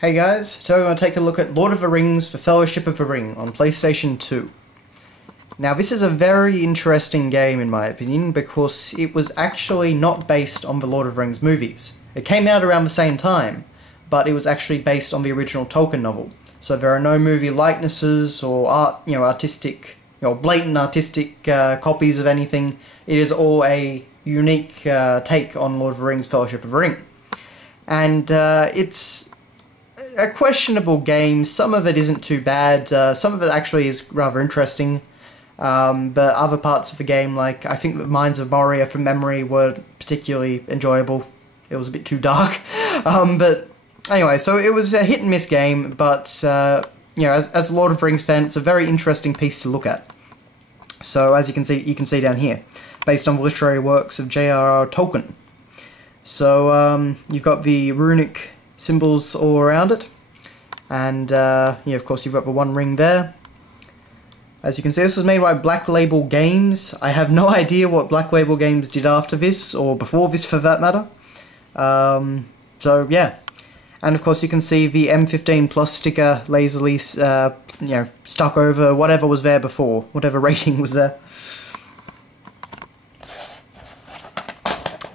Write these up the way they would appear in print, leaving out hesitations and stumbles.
Hey guys, today we're going to take a look at Lord of the Rings: The Fellowship of the Ring on PlayStation 2. Now this is a very interesting game in my opinion because it was actually not based on the Lord of the Rings movies. It came out around the same time, but it was actually based on the original Tolkien novel. So there are no movie likenesses or blatant artistic copies of anything. It is all a unique take on Lord of the Rings: Fellowship of the Ring. And it's a questionable game. Some of it isn't too bad, some of it actually is rather interesting, but other parts of the game, like I think the Mines of Moria from memory, were particularly enjoyable. It was a bit too dark, but anyway, so it was a hit and miss game, but you know, as a Lord of the Rings fan, it's a very interesting piece to look at. So as you can see down here, based on the literary works of J.R.R. Tolkien. So you've got the runic symbols all around it, and of course you've got the one ring there. As you can see, this was made by Black Label Games. I have no idea what Black Label Games did after this, or before this for that matter. So yeah, and of course you can see the M15 Plus sticker lazily stuck over whatever was there before, whatever rating was there.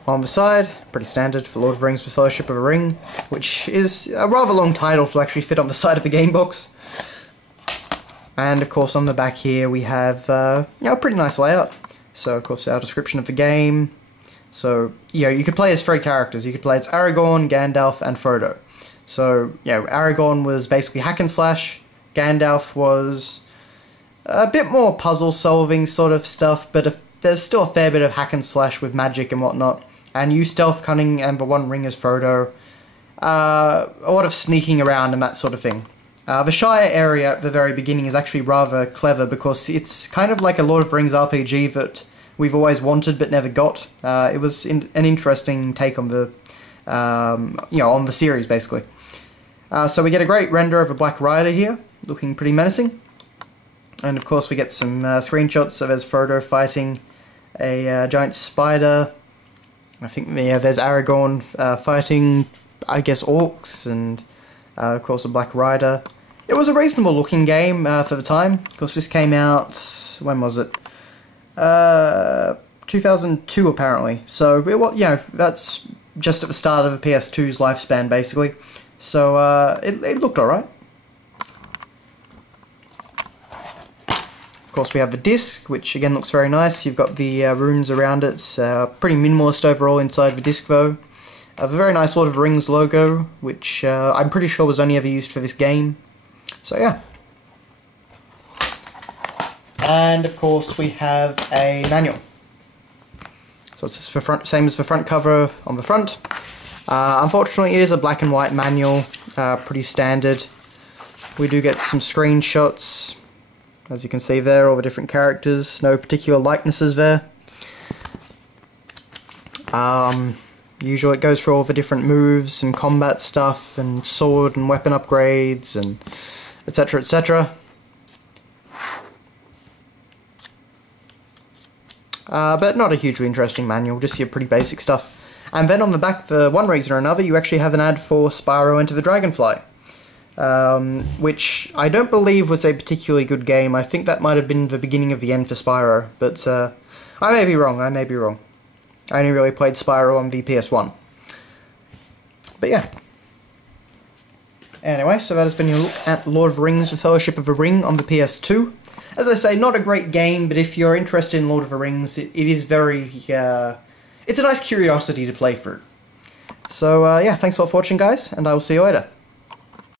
On the side, pretty standard for Lord of the Rings: The Fellowship of the Ring, which is a rather long title to actually fit on the side of the game box. And of course on the back here we have a pretty nice layout. So of course our description of the game. So you could play as three characters. You could play as Aragorn, Gandalf, and Frodo. So Aragorn was basically hack and slash. Gandalf was a bit more puzzle solving sort of stuff, but there's still a fair bit of hack and slash with magic and whatnot. And you stealth cunning, and the One Ring as Frodo. A lot of sneaking around and that sort of thing. The Shire area at the very beginning is actually rather clever because it's kind of like a Lord of the Rings RPG that we've always wanted but never got. It was an interesting take on the, on the series basically. So we get a great render of a Black Rider here, looking pretty menacing. And of course we get some screenshots of as Frodo fighting a giant spider. I think there's Aragorn fighting, I guess, orcs, and of course a Black Rider. It was a reasonable looking game for the time. Of course this came out, when was it? 2002 apparently. So that's just at the start of the PS2's lifespan basically. So it looked alright. Of course we have the disc, which again looks very nice. You've got the runes around it. Pretty minimalist overall inside the disc though. A very nice Lord of the Rings logo, which I'm pretty sure was only ever used for this game. So yeah. And of course we have a manual. So it's the same as the front cover on the front. Unfortunately it is a black and white manual, pretty standard. We do get some screenshots. As you can see there, all the different characters, no particular likenesses there. Usually it goes through all the different moves and combat stuff and sword and weapon upgrades and etc, etc. But not a hugely interesting manual, just your pretty basic stuff. And then on the back, for one reason or another, you actually have an ad for Spyro Enter the Dragonfly. Which I don't believe was a particularly good game. I think that might have been the beginning of the end for Spyro, but I may be wrong, I only really played Spyro on the PS1. But yeah. Anyway, so that has been your look at Lord of the Rings: The Fellowship of the Ring on the PS2. As I say, not a great game, but if you're interested in Lord of the Rings, it is very, it's a nice curiosity to play through. So yeah, thanks a lot for watching guys, and I will see you later.